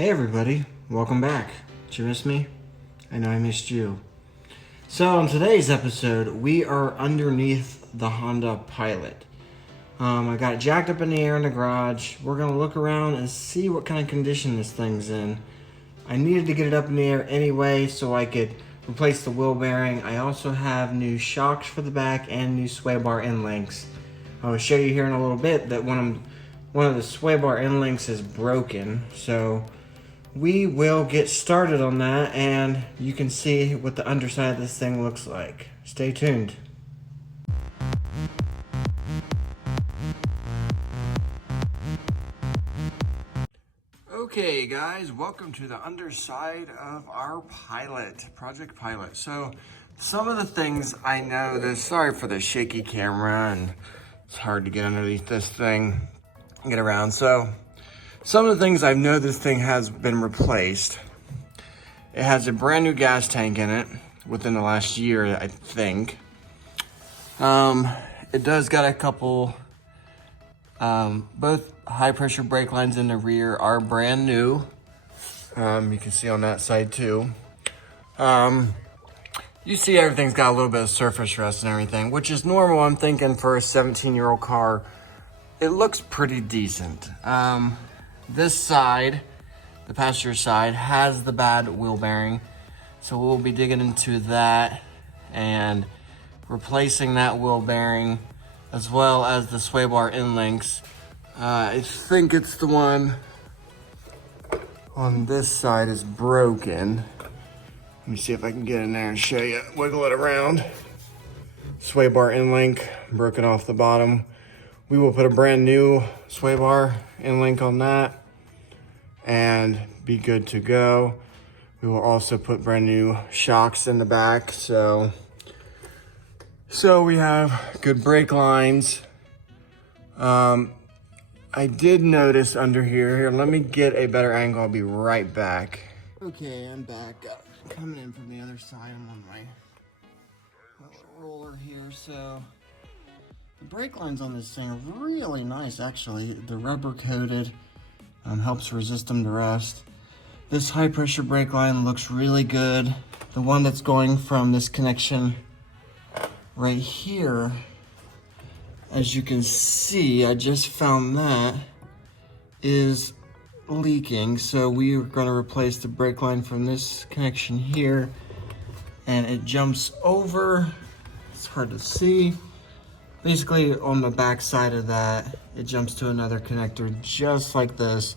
Hey everybody, welcome back. Did you miss me? I know I missed you. So on today's episode, we are underneath the Honda Pilot. I got it jacked up in the air in the garage. We're gonna look around and see what kind of condition this thing's in. I needed to get it up in the air anyway so I could replace the wheel bearing. I also have new shocks for the back and new sway bar end links. I will show you here in a little bit that one of the sway bar end links is broken, so we will get started on that and you can see what the underside of this thing looks like. Stay tuned. Okay guys, welcome to the underside of our Project Pilot. So some of the things I know, sorry for the shaky camera and it's hard to get underneath this thing and get around. So some of the things I know this thing has been replaced. It has a brand new gas tank in it within the last year, I think. It does got a couple, both high pressure brake lines in the rear are brand new. You can see on that side too. You see everything's got a little bit of surface rust and everything, which is normal, I'm thinking, for a 17-year-old car. It looks pretty decent. This side, the passenger side, has the bad wheel bearing. So we'll be digging into that and replacing that wheel bearing as well as the sway bar end links. I think it's the one on this side is broken. Let me see if I can get in there and show you, wiggle it around. Sway bar end link broken off the bottom. We will put a brand new sway bar end link on that and be good to go. We will also put brand new shocks in the back. So we have good brake lines. I did notice under here, let me get a better angle, I'll be right back. Okay, I'm back. Coming in from the other side, I'm on my roller here. So the brake lines on this thing are really nice, actually. They're rubber coated, helps resist them to rust. This high pressure brake line looks really good. The one that's going from this connection right here, as you can see, I just found that is leaking. So we are going to replace the brake line from this connection here, and it jumps over. It's hard to see. Basically on the back side of that, it jumps to another connector just like this.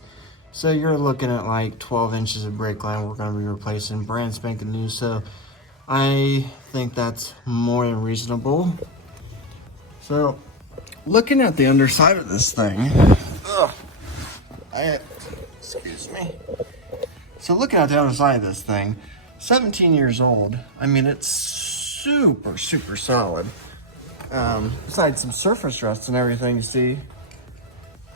So you're looking at like 12 inches of brake line we're going to be replacing, brand spanking new. So I think that's more than reasonable. So looking at the underside of this thing, excuse me. So looking at the underside of this thing, 17 years old. I mean, it's super, super solid. Besides some surface rust and everything, you see.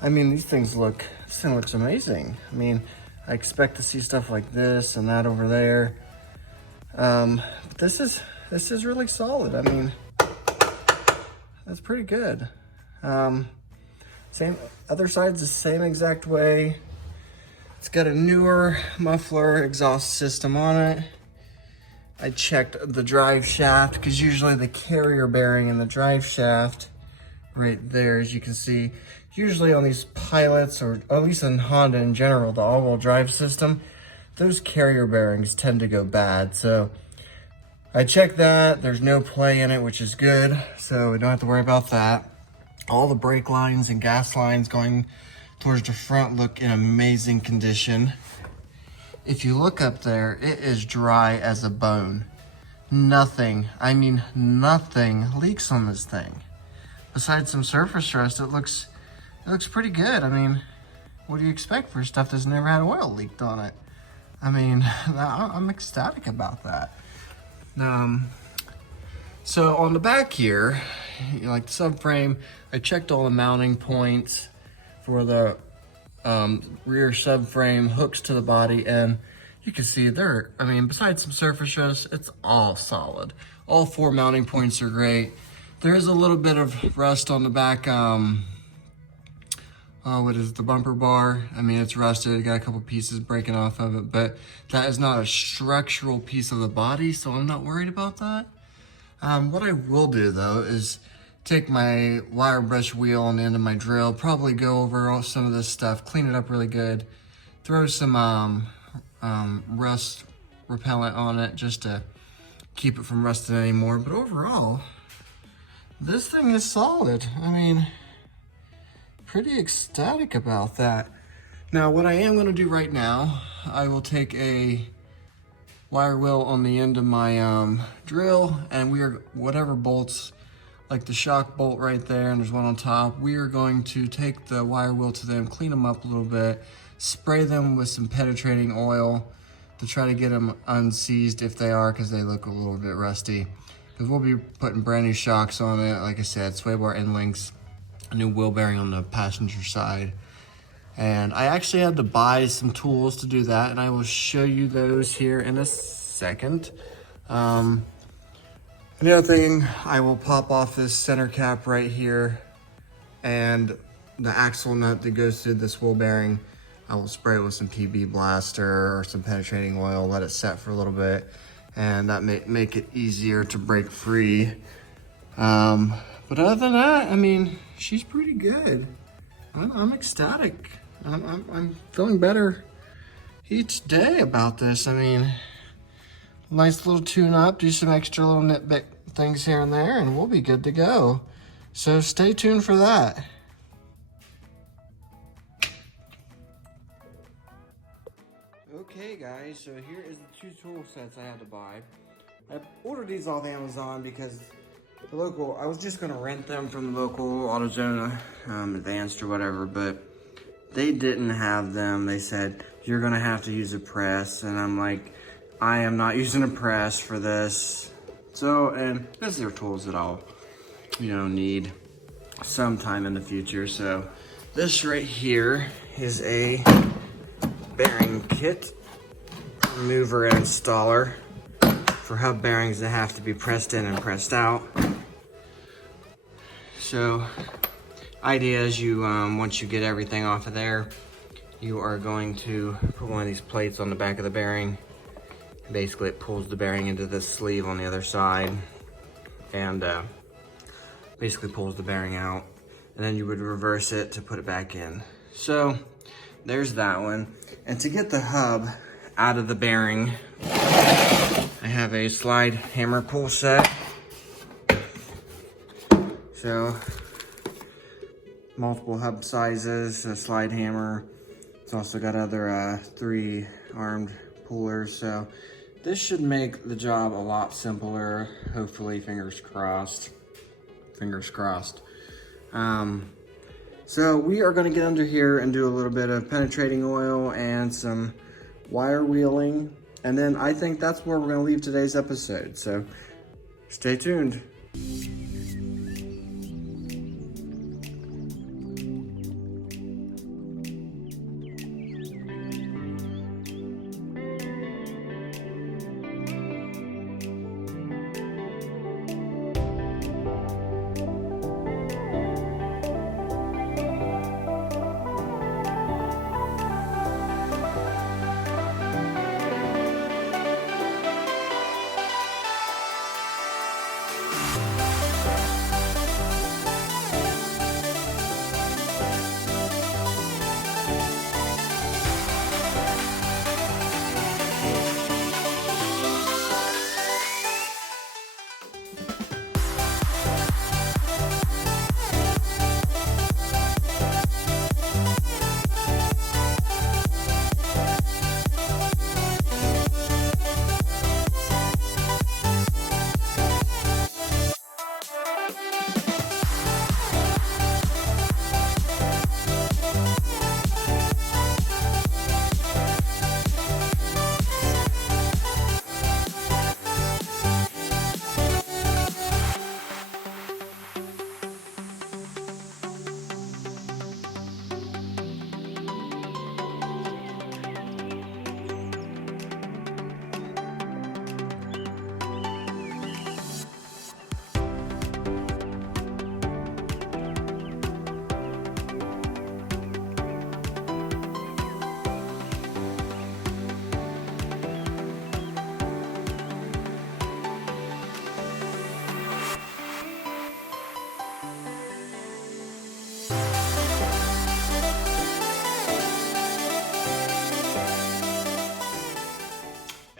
I mean, this thing looks amazing. I mean, I expect to see stuff like this and that over there. But this is really solid. I mean, that's pretty good. Same, other side's the same exact way. It's got a newer muffler exhaust system on it. I checked the drive shaft because usually the carrier bearing in the drive shaft right there, as you can see, usually on these Pilots, or at least in Honda in general, the all-wheel drive system, those carrier bearings tend to go bad. So I checked that. There's no play in it, which is good. So we don't have to worry about that. All the brake lines and gas lines going towards the front look in amazing condition. If you look up there, it is dry as a bone. Nothing, I mean nothing leaks on this thing. Besides some surface rust, it looks pretty good. I mean, what do you expect for stuff that's never had oil leaked on it? I mean, I'm ecstatic about that. So on the back here, like the subframe, I checked all the mounting points for the rear subframe hooks to the body, and you can see there, I mean, besides some surface rust, it's all solid. All 4 mounting points are great. There is a little bit of rust on the back what is the bumper bar? I mean, it's rusted, it got a couple pieces breaking off of it, but that is not a structural piece of the body, so I'm not worried about that. What I will do though is take my wire brush wheel on the end of my drill, probably go over some of this stuff, clean it up really good, throw some rust repellent on it just to keep it from rusting anymore. But overall, this thing is solid. I mean, pretty ecstatic about that. Now, what I am gonna do right now, I will take a wire wheel on the end of my drill, and whatever bolts, like the shock bolt right there, and there's one on top, we are going to take the wire wheel to them, clean them up a little bit, spray them with some penetrating oil to try to get them unseized if they are, because they look a little bit rusty. Because we'll be putting brand new shocks on it, like I said, sway bar end links, a new wheel bearing on the passenger side. And I actually had to buy some tools to do that, and I will show you those here in a second. Another thing, I will pop off this center cap right here, and the axle nut that goes through this wheel bearing, I will spray it with some PB Blaster or some penetrating oil, let it set for a little bit, and that may make it easier to break free. But other than that, I mean, she's pretty good. I'm ecstatic. I'm feeling better each day about this. I mean, nice little tune up, do some extra little nitpick things here and there, and we'll be good to go. So stay tuned for that. Okay guys, so here is the two tool sets I had to buy. I ordered these off Amazon because I was just gonna rent them from the local AutoZone Advanced or whatever, but they didn't have them. They said, you're gonna have to use a press, and I'm like, I am not using a press for this. So, and these are tools that I'll, need sometime in the future. So this right here is a bearing kit, remover and installer for hub bearings that have to be pressed in and pressed out. So, idea is once you get everything off of there, you are going to put one of these plates on the back of the bearing. Basically, it pulls the bearing into this sleeve on the other side, and basically pulls the bearing out. And then you would reverse it to put it back in. So, there's that one. And to get the hub out of the bearing, I have a slide hammer pull set. So, multiple hub sizes, a slide hammer. It's also got other 3-armed pullers. So, this should make the job a lot simpler. Hopefully, fingers crossed. Fingers crossed. So we are going to get under here and do a little bit of penetrating oil and some wire wheeling. And then I think that's where we're going to leave today's episode. So stay tuned.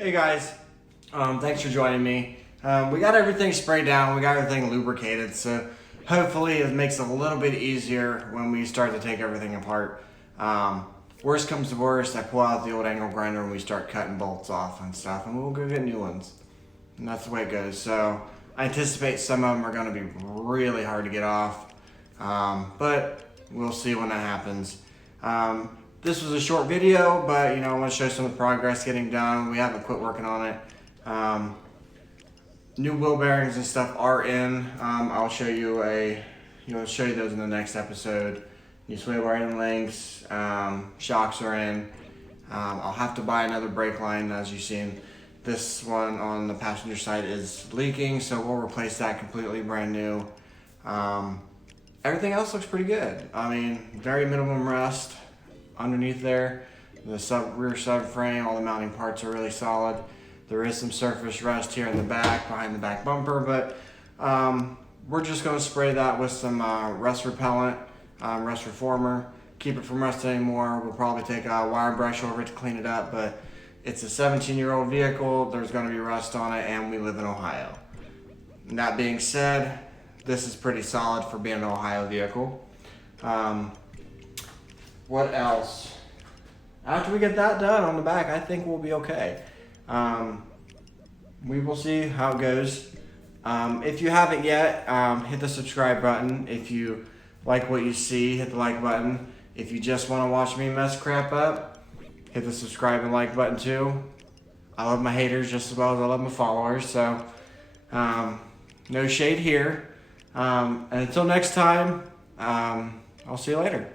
Hey guys, thanks for joining me. We got everything sprayed down, we got everything lubricated, so hopefully it makes it a little bit easier when we start to take everything apart. Worst comes to worst, I pull out the old angle grinder and we start cutting bolts off and stuff, and we'll go get new ones. And that's the way it goes. So I anticipate some of them are going to be really hard to get off, but we'll see when that happens. This was a short video, but I want to show some of the progress getting done. We haven't quit working on it. New wheel bearings and stuff are in. I'll show you those in the next episode. New sway wiring links, shocks are in. I'll have to buy another brake line, as you've seen. This one on the passenger side is leaking, so we'll replace that completely brand new. Everything else looks pretty good. I mean, very minimum rust underneath there. The rear subframe, all the mounting parts are really solid. There is some surface rust here in the back, behind the back bumper, but we're just going to spray that with some rust repellent, rust reformer, keep it from rusting anymore. We'll probably take a wire brush over it to clean it up, but it's a 17-year-old vehicle. There's going to be rust on it, and we live in Ohio. And that being said, this is pretty solid for being an Ohio vehicle. What else? After we get that done on the back, I think we'll be okay. We will see how it goes. If you haven't yet, hit the subscribe button. If you like what you see, hit the like button. If you just want to watch me mess crap up, hit the subscribe and like button too. I love my haters just as well as I love my followers, so no shade here. And until next time, I'll see you later.